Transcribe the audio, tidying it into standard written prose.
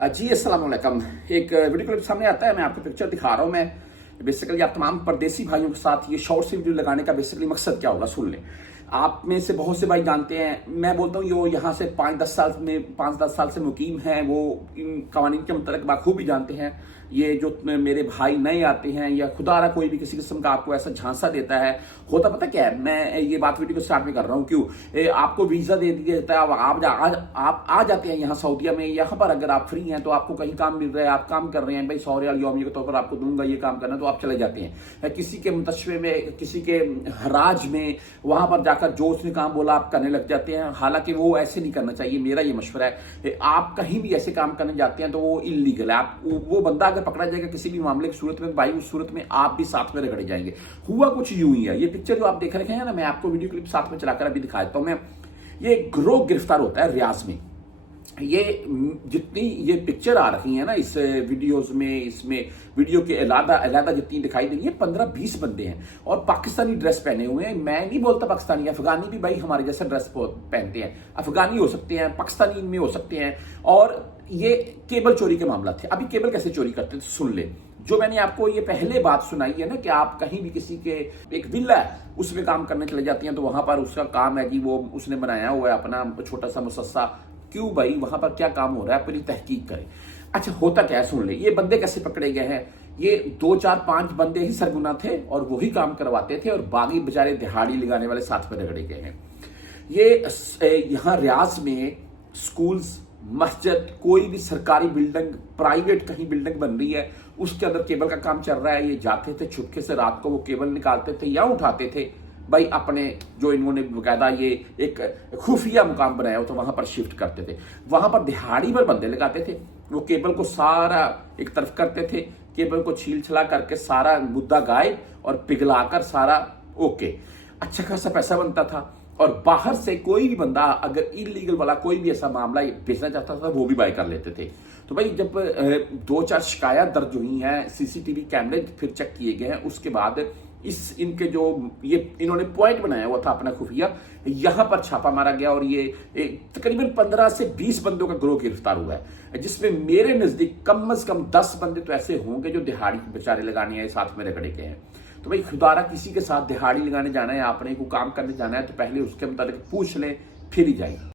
जी अस्सलाम वालेकुम। एक वीडियो क्लिप सामने आता है, मैं आपको पिक्चर दिखा रहा हूँ। मैं बेसिकली आप तमाम परदेसी भाइयों के साथ ये शॉर्ट सी वीडियो लगाने का बेसिकली मकसद क्या होगा सुन लें। आप में से बहुत से भाई जानते हैं, मैं बोलता हूँ यो यहाँ से 5-10 साल से मुकीम हैं, वो इन कवानीन के मतलब बाखूबी जानते हैं। ये जो मेरे भाई नए आते हैं या खुदारा कोई भी किसी किस्म का आपको ऐसा झांसा देता है, होता पता क्या है, मैं ये बात वीडियो को स्टार्ट में कर रहा हूँ क्यों, आपको वीजा दे दिया जाता है, आप आ जाते हैं यहाँ सऊदीया में। यहाँ पर अगर आप फ्री हैं तो आपको कहीं काम मिल रहा है, आप काम कर रहे हैं, भाई 100 रियाल यौमिया के तौर पर आपको दूंगा ये काम करना, तो आप चले जाते हैं किसी के मुतशवे में, किसी के हराज में, वहां पर जाकर जो उसने काम बोला आप करने लग जाते हैं। हालांकि वो ऐसे नहीं करना चाहिए, मेरा ये मशवरा है। आप कहीं भी ऐसे काम करने जाते हैं तो वो इलीगल है। आप वो बंदा अगर पकड़ा जाएगा किसी भी मामले की सूरत में, भाई उस सूरत में आप भी साथ में रगड़े जाएंगे। हुआ कुछ यूं ही है। ये पिक्चर जो आप देख रहे हैं ना, मैं आपको वीडियो क्लिप साथ में चलाकर अभी दिखा देता हूं। मैं ये गिरोह गिरफ्तार होता है रियाज में। ये जितनी ये पिक्चर आ रही है ना इस वीडियोस में, इसमें वीडियो के अलादा जितनी दिखाई दे रही है, 15-20 बंदे हैं और पाकिस्तानी ड्रेस पहने हुए हैं। मैं नहीं बोलता पाकिस्तानी, अफगानी भी भाई हमारे जैसा ड्रेस पहनते हैं। अफगानी हो सकते हैं, पाकिस्तानी में हो सकते हैं। और ये केबल चोरी के मामला थे। अभी केबल कैसे चोरी करते थे सुन ले। जो मैंने आपको ये पहले बात सुनाई है ना कि आप कहीं भी किसी के एक विला है उसमें काम करने चले जाती हैं, तो वहां पर उसका काम है कि वो उसने बनाया हुआ है अपना छोटा सा मुसस्सा। क्यों भाई, वहां पर क्या काम हो रहा है, पूरी तहकीक करें। अच्छा होता क्या है सुन ले। ये बंदे कैसे पकड़े गए हैं, ये 2-4-5 बंदे ही सरगुना थे और वही काम करवाते थे और बाकी बेचारे दिहाड़ी लगाने वाले साथ में रगड़े गए हैं। ये यहाँ रियाज में स्कूल्स, मस्जिद, कोई भी सरकारी बिल्डिंग, प्राइवेट कहीं बिल्डिंग बन रही है, उसके अंदर केबल का काम चल रहा है। ये जाते थे छुपके से, रात को वो केबल निकालते थे या उठाते थे भाई अपने, जो इन्होंने बकायदा ये एक खुफिया मुकाम बनाया हो तो वहां पर शिफ्ट करते थे। वहां पर दिहाड़ी पर बंदे लगाते थे, वो केबल को सारा एक तरफ करते थे, केबल को छील छला करके सारा मुद्दा गायब और पिघलाकर सारा ओके। अच्छा खासा पैसा बनता था। और बाहर से कोई भी बंदा अगर इलीगल वाला कोई भी ऐसा मामला बेचना चाहता था वो भी बाय कर लेते थे। तो भाई जब 2-4 शिकायत दर्ज हुई हैं, सीसीटीवी कैमरे फिर चेक किए गए हैं, उसके बाद इस इनके जो ये इन्होंने पॉइंट बनाया हुआ था अपना खुफिया, यहां पर छापा मारा गया और ये तकरीबन 15 से 20 बंदों का गिरोह गिरफ्तार हुआ है, जिसमें मेरे नजदीक कम से कम 10 बंदे तो ऐसे होंगे जो दिहाड़ी बेचारे लगाने हैं, साथ में रगड़े गए हैं। तो भाई खुदारा किसी के साथ दिहाड़ी लगाने जाना है, आपने को काम करने जाना है, तो पहले उसके मुताबिक पूछ लें फिर ही जाएगा।